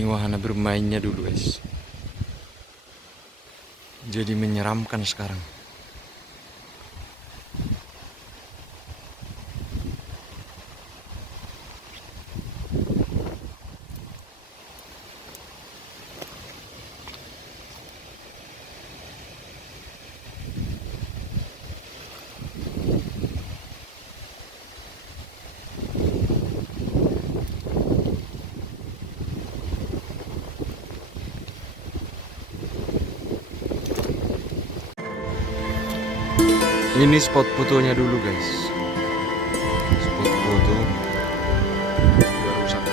Ini wahana bermainnya dulu guys. Jadi menyeramkan sekarang. Ini spot fotonya dulu guys. Spot foto udah rusak.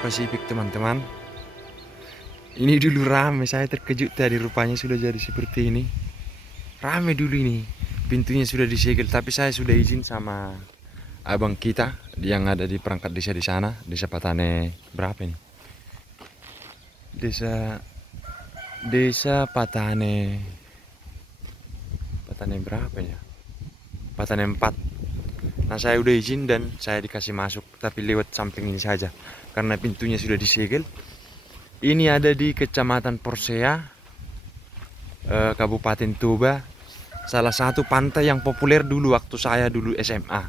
Pasifik teman-teman. Ini dulu rame, saya terkejut tadi rupanya sudah jadi seperti ini. Rame dulu ini. Pintunya sudah disegel tapi saya sudah izin sama abang kita yang ada di perangkat desa di sana, desa Patane berapa ini? Desa Patane berapa ya? Patane 4. Nah, saya udah izin dan saya dikasih masuk tapi lewat samping ini saja karena pintunya sudah disegel. Ini ada di Kecamatan Porsea, Kabupaten Toba. Salah satu pantai yang populer dulu waktu saya dulu SMA.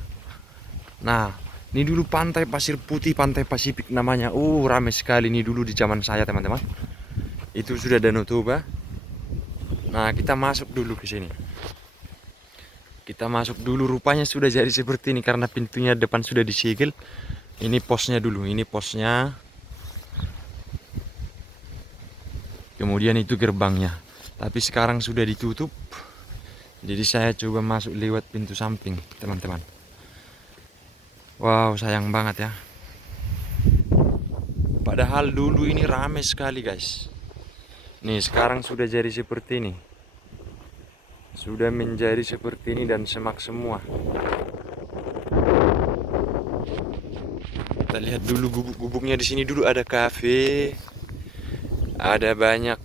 Nah, ini dulu pantai pasir putih, pantai Pasifik namanya. Ramai sekali ini dulu di zaman saya teman-teman. Itu sudah Danau Toba. Nah, kita masuk dulu ke sini. Kita masuk dulu, rupanya sudah jadi seperti ini karena pintunya depan sudah disegel. Ini posnya dulu, ini posnya. Kemudian itu gerbangnya. Tapi sekarang sudah ditutup. Jadi saya coba masuk lewat pintu samping, teman-teman. Wow, sayang banget ya. Padahal dulu ini ramai sekali, guys. Nih, sekarang sudah jadi seperti ini. Sudah menjadi seperti ini dan semak semua. Kita lihat dulu gubuk-gubuknya. Di sini dulu ada kafe. Ada banyak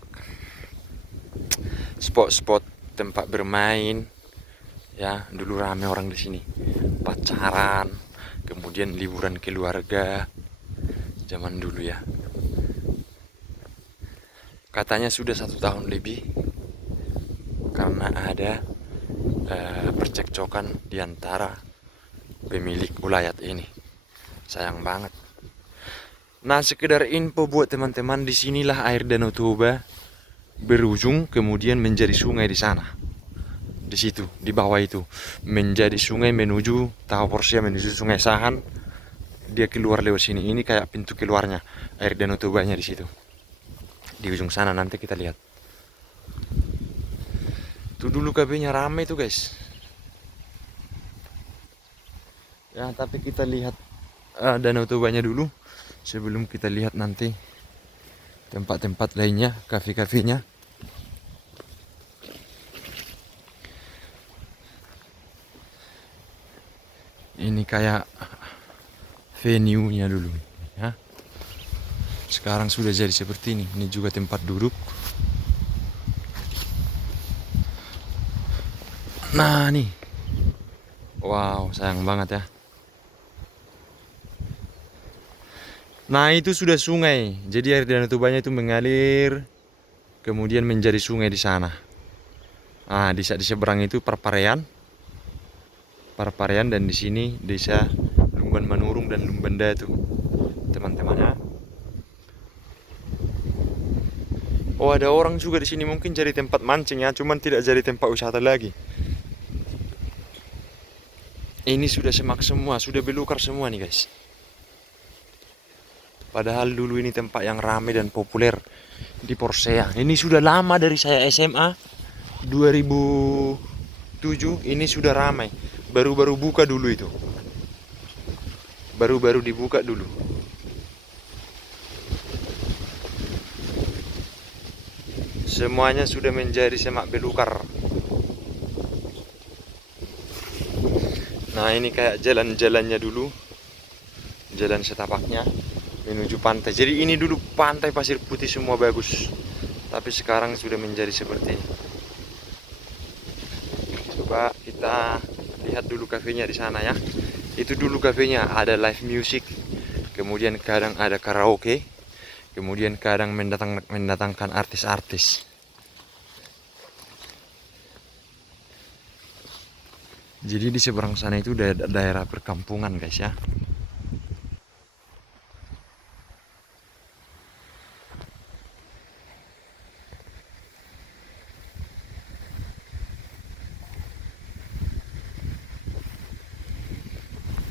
spot-spot tempat bermain. Ya, dulu ramai orang di sini. Pacaran, kemudian liburan keluarga. Zaman dulu ya. Katanya sudah 1 tahun lebih karena ada percekcokan di antara pemilik ulayat ini. Sayang banget. Nah, sekedar info buat teman-teman, disinilah air Danau Toba berujung kemudian menjadi sungai di sana. Di situ, di bawah itu menjadi sungai menuju Tahu Porsea, menuju Sungai Sahan. Dia keluar lewat sini. Ini kayak pintu keluarnya air Danau Tobanya di situ. Di ujung sana nanti kita lihat. Tuh dulu kabenya ramai tuh guys. Ya, tapi kita lihat Danau Tobanya dulu sebelum kita lihat nanti tempat-tempat lainnya, kafe-kafenya. Ini kayak venue-nya dulu, ya. Sekarang sudah jadi seperti ini. Ini juga tempat duduk. Nah, nih. Wow, sayang banget ya. Nah, itu sudah sungai. Jadi air Danau Tobanya itu mengalir kemudian menjadi sungai di sana. Nah, di seberang itu Parparean. Parparean, dan di sini desa Lumban Manurung dan Lumbenda itu, teman-temannya. Oh, ada orang juga di sini, mungkin jadi tempat mancing ya, cuman tidak jadi tempat wisata lagi. Ini sudah semak semua, sudah belukar semua nih guys. Padahal dulu ini tempat yang ramai dan populer di Porsea. Ini sudah lama dari saya SMA 2007, ini sudah ramai. Baru-baru buka dulu itu. Baru-baru dibuka dulu. Semuanya sudah menjadi semak belukar. Nah, ini kayak jalan-jalannya dulu. Jalan setapaknya menuju pantai. Jadi ini dulu pantai pasir putih semua bagus. Tapi sekarang sudah menjadi seperti ini. Coba kita lihat dulu kafenya di sana ya. Itu dulu kafenya ada live music. Kemudian kadang ada karaoke. Kemudian kadang mendatangkan artis-artis. Jadi di seberang sana itu daerah perkampungan guys ya.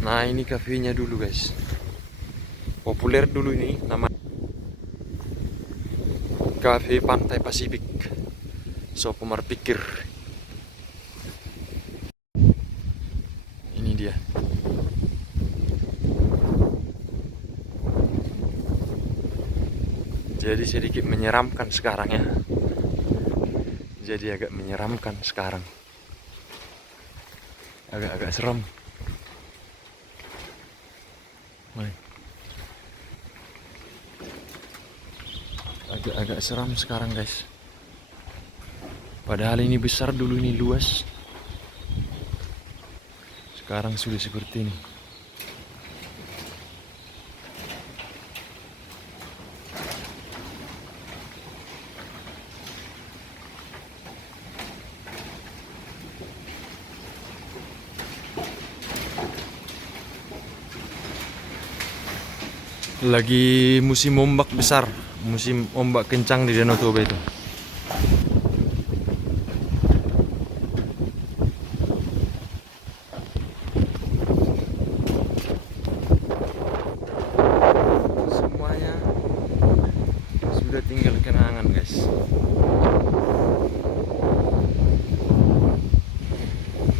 Nah, ini kafenya dulu guys. Populer dulu ini nama Cafe Pantai Pasifik. So Pemar Pikir. Ini dia. Jadi sedikit menyeramkan sekarang ya. Jadi agak menyeramkan sekarang. Agak-agak seram. Agak-agak seram sekarang guys. Padahal ini besar, dulu ini luas. Sekarang sudah seperti ini. Lagi musim ombak besar, musim ombak kencang di Danau Toba itu. Semuanya sudah tinggal kenangan guys.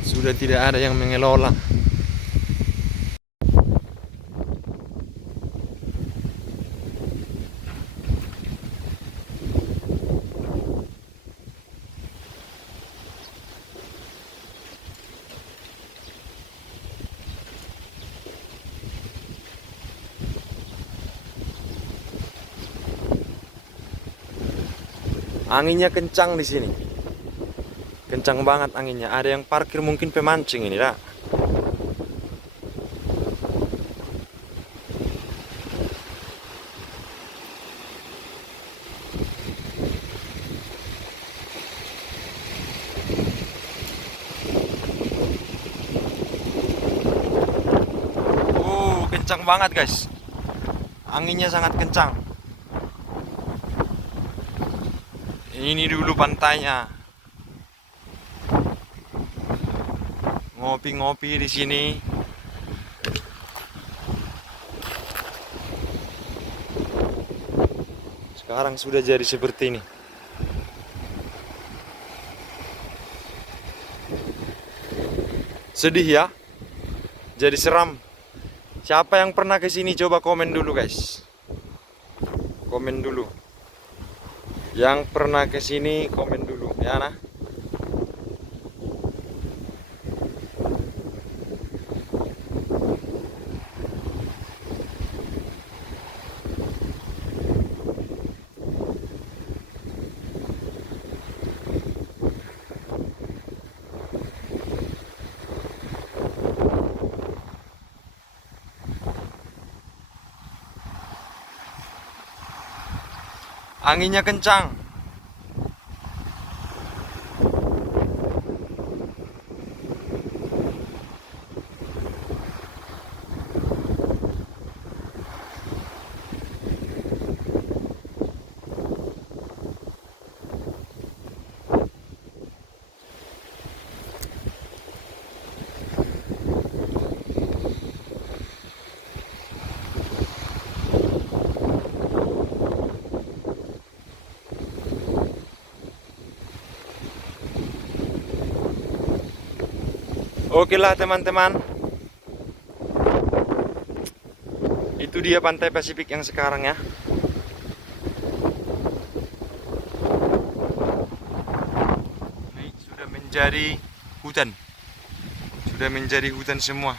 Sudah tidak ada yang mengelola. Anginnya kencang di sini. Kencang banget anginnya. Ada yang parkir mungkin pemancing ini, dah. Kencang banget, guys. Anginnya sangat kencang. Ini dulu pantainya. Ngopi-ngopi di sini. Sekarang sudah jadi seperti ini. Sedih ya? Jadi seram. Siapa yang pernah ke sini coba komen dulu, guys. Komen dulu. Yang pernah ke sini komen dulu, ya nah. Anginnya kencang. Oke lah teman-teman, itu dia pantai Pasifik yang sekarang ya. Ini sudah menjadi hutan semua.